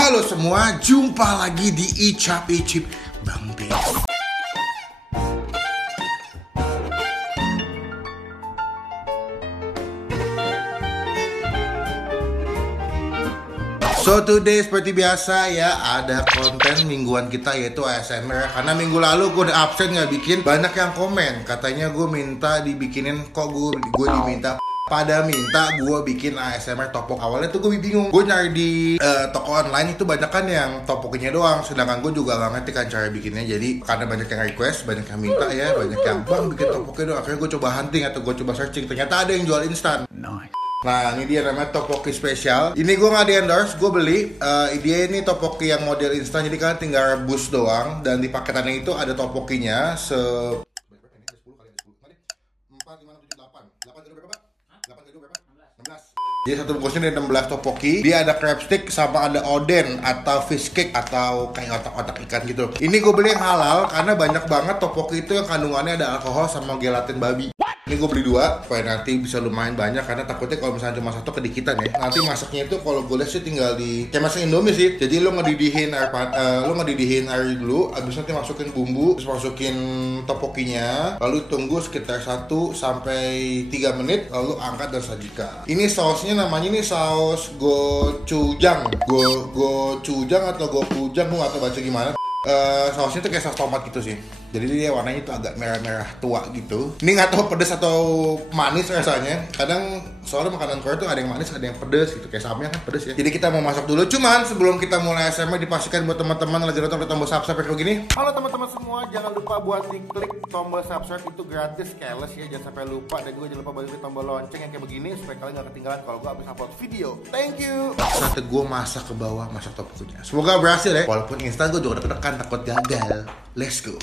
Halo semua, jumpa lagi di Icap Icip Bang Bis. So today seperti biasa ya, ada konten mingguan kita yaitu ASMR. Karena minggu lalu gue udah absen gak bikin, banyak yang komen katanya gue minta dibikinin, kok gue diminta pada minta gue bikin ASMR topok. Awalnya tuh gue bingung, gue nyari di toko online itu banyak kan yang topoknya doang, sedangkan gue juga gak ngerti kan cara bikinnya. Jadi karena banyak yang request, banyak yang minta ya, banyak yang bang bikin topoknya doang. Akhirnya gue coba hunting atau gue coba searching, ternyata ada yang jual instan. Nice. Nah ini dia namanya topoki spesial. Ini gue nggak di endorse, gue beli. Dia ini topoki yang model instan, jadi kalian tinggal rebus doang. Dan di paketannya itu ada topokinya 16. Jadi satu bungkusnya ada 16 topoki. Dia ada crab stick sama ada oden atau fish cake atau kayak otak-otak ikan gitu. Ini gue beli yang halal karena banyak banget topoki itu yang kandungannya ada alkohol sama gelatin babi. Ini gue beli 2 supaya nanti bisa lumayan banyak, karena takutnya kalau misalnya cuma satu kedikitan ya. Nanti masaknya itu kalau gue lihat sih tinggal di kayak masak Indomie sih. Jadi lo ngedidihin air dulu, abis nanti masukin bumbu, terus masukin topokinya, lalu tunggu sekitar 1 sampai 3 menit, lalu angkat dan sajikan. Ini sausnya namanya ini saus gochujang. Gochujang atau gokujang, gue gak tau baca gimana. Sausnya tuh kayak saus tomat gitu sih. Jadi dia warnanya itu agak merah-merah tua gitu. Ini nggak tahu pedas atau manis rasanya. Kadang soalnya makanan Korea tuh ada yang manis, ada yang pedas gitu. Kayak samnya kan pedas ya. Jadi kita mau masak dulu. Cuman sebelum kita mulai ASMR, dipastikan buat teman-teman lagi nonton tombol subscribe kayak gini. Halo teman-teman semua, jangan lupa buat diklik tombol subscribe, itu gratis, careless ya. Jangan sampai lupa, dan juga jangan lupa buat tombol lonceng yang kayak begini supaya kalian nggak ketinggalan kalau gue habis upload video. Thank you. Saatnya gue masak ke bawah, masak topokinya. Semoga berhasil ya. Walaupun instan gue juga deg-degan, takut gagal. Let's go.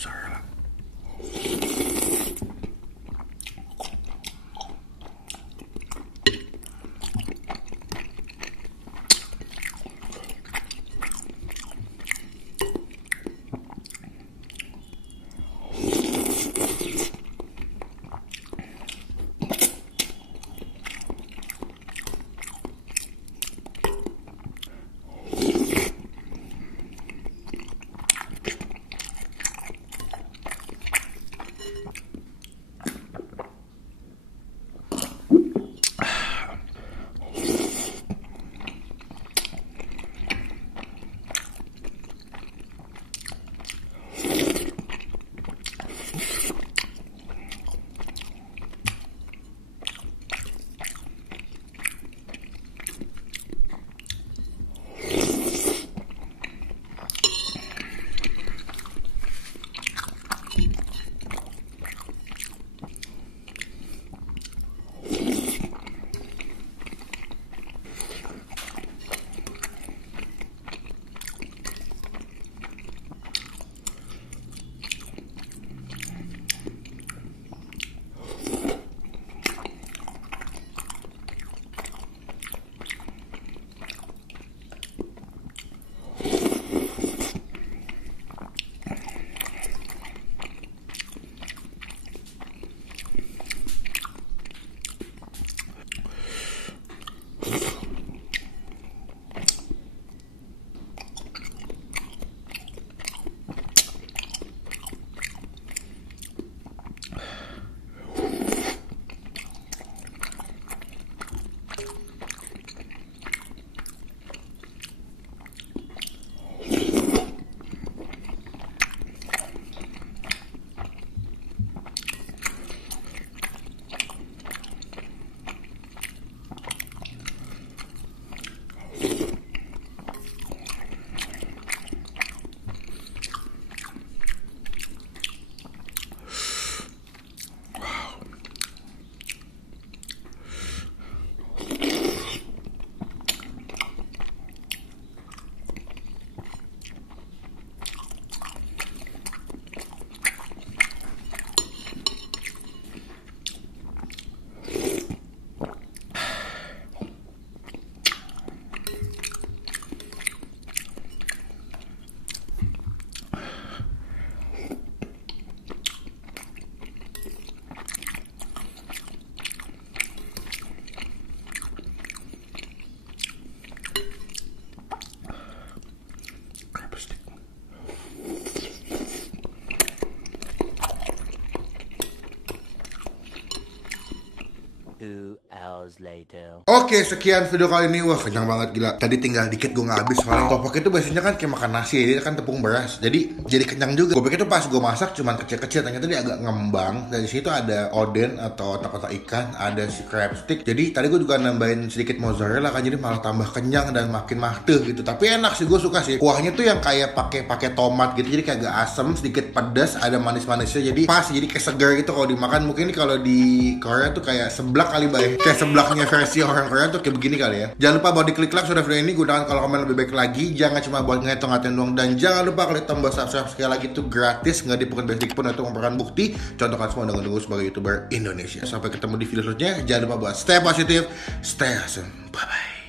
mozzarella. Later. Oke, sekian video kali ini. Wah, kenyang banget gila. Tadi tinggal dikit gue nggak habis soalnya tteokbokki itu biasanya kan kayak makan nasi, jadi kan tepung beras. Jadi kenyang juga. Gue pikir tuh pas gue masak cuman kecil-kecil, ternyata dia agak ngembang. Dari situ ada oden atau otak-otak ikan, ada si crab stick. Jadi tadi gue juga nambahin sedikit mozzarella kan, jadi malah tambah kenyang dan makin mahteh gitu. Tapi enak sih, gue suka sih. Kuahnya tuh yang kayak pakai tomat gitu, jadi kayak agak asem, sedikit pedas, ada manis-manisnya. Jadi pas, jadi kayak segar gitu kalau dimakan. Mungkin kalau di Korea tuh kayak seblak kali bay. Kayak seblaknya versi orang Korea tuh kayak begini kali ya. Jangan lupa buat diklik like sudah video ini, gunakan kalau komen lebih baik lagi. Jangan cuma buat ngitung-ngitung doang, dan jangan lupa klik tombol subscribe, sekali lagi itu gratis, nggak dipungut basic pun, itu merupakan bukti contohkan semua dengan dulu sebagai YouTuber Indonesia. Sampai ketemu di video selanjutnya. Jangan lupa buat stay positif, stay awesome, bye bye.